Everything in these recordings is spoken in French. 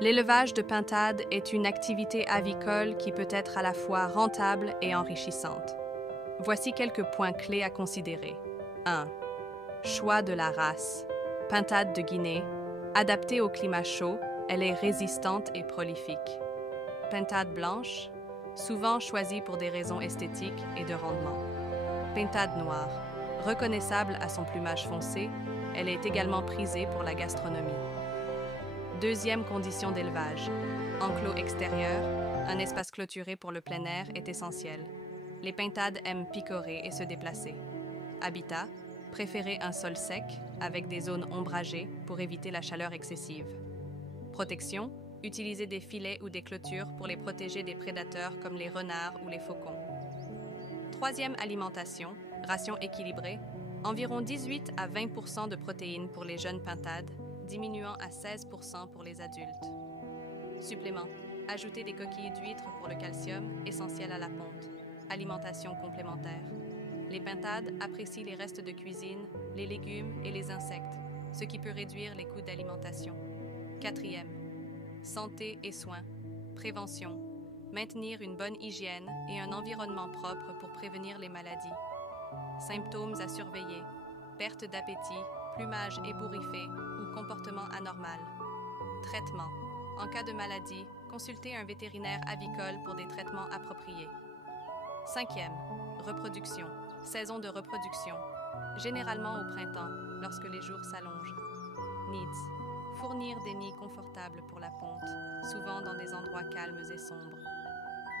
L'élevage de pintades est une activité avicole qui peut être à la fois rentable et enrichissante. Voici quelques points clés à considérer. 1. Choix de la race. Pintade de Guinée. Adaptée au climat chaud, elle est résistante et prolifique. Pintade blanche, souvent choisie pour des raisons esthétiques et de rendement. Pintade noire. Reconnaissable à son plumage foncé, elle est également prisée pour la gastronomie. Deuxième condition d'élevage. Enclos extérieur, un espace clôturé pour le plein air est essentiel. Les pintades aiment picorer et se déplacer. Habitat, préférez un sol sec avec des zones ombragées pour éviter la chaleur excessive. Protection, utilisez des filets ou des clôtures pour les protéger des prédateurs comme les renards ou les faucons. Troisième alimentation, ration équilibrée, environ 18 à 20% de protéines pour les jeunes pintades, diminuant à 16% pour les adultes. Supplément, ajoutez des coquilles d'huîtres pour le calcium, essentiel à la ponte. Alimentation complémentaire. Les pintades apprécient les restes de cuisine, les légumes et les insectes, ce qui peut réduire les coûts d'alimentation. Quatrième, santé et soins. Prévention. Maintenir une bonne hygiène et un environnement propre pour prévenir les maladies. Symptômes à surveiller. Perte d'appétit, plumage ébouriffé ou comportement anormal. Traitement. En cas de maladie, consultez un vétérinaire avicole pour des traitements appropriés. Cinquième, reproduction. Saison de reproduction. Généralement au printemps, lorsque les jours s'allongent. Needs. Fournir des nids confortables pour la ponte, souvent dans des endroits calmes et sombres.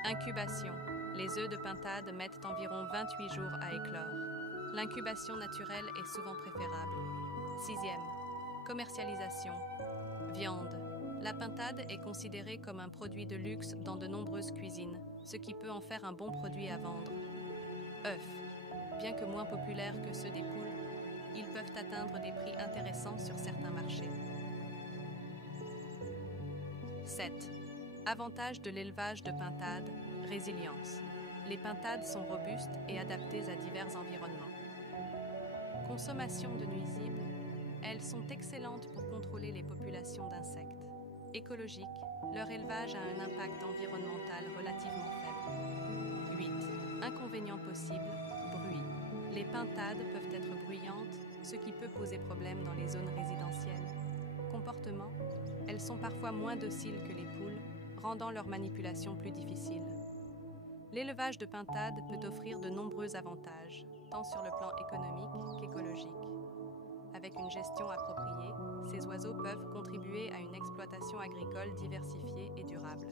Incubation. Les œufs de pintade mettent environ 28 jours à éclore. L'incubation naturelle est souvent préférable. Sixième, commercialisation. Viande. La pintade est considérée comme un produit de luxe dans de nombreuses cuisines, ce qui peut en faire un bon produit à vendre. Œufs. Bien que moins populaires que ceux des poules, ils peuvent atteindre des prix intéressants sur certains marchés. 7. Avantages de l'élevage de pintades, résilience. Les pintades sont robustes et adaptées à divers environnements. Consommation de nuisibles. Elles sont excellentes pour contrôler les populations d'insectes. Écologique, leur élevage a un impact environnemental relativement faible. 8. Inconvénients possibles, bruit. Les pintades peuvent être bruyantes, ce qui peut poser problème dans les zones résidentielles. Comportement, elles sont parfois moins dociles que les poules, rendant leur manipulation plus difficile. L'élevage de pintades peut offrir de nombreux avantages, tant sur le plan économique qu'écologique. Avec une gestion appropriée, ces oiseaux peuvent contribuer à une exploitation agricole diversifiée et durable.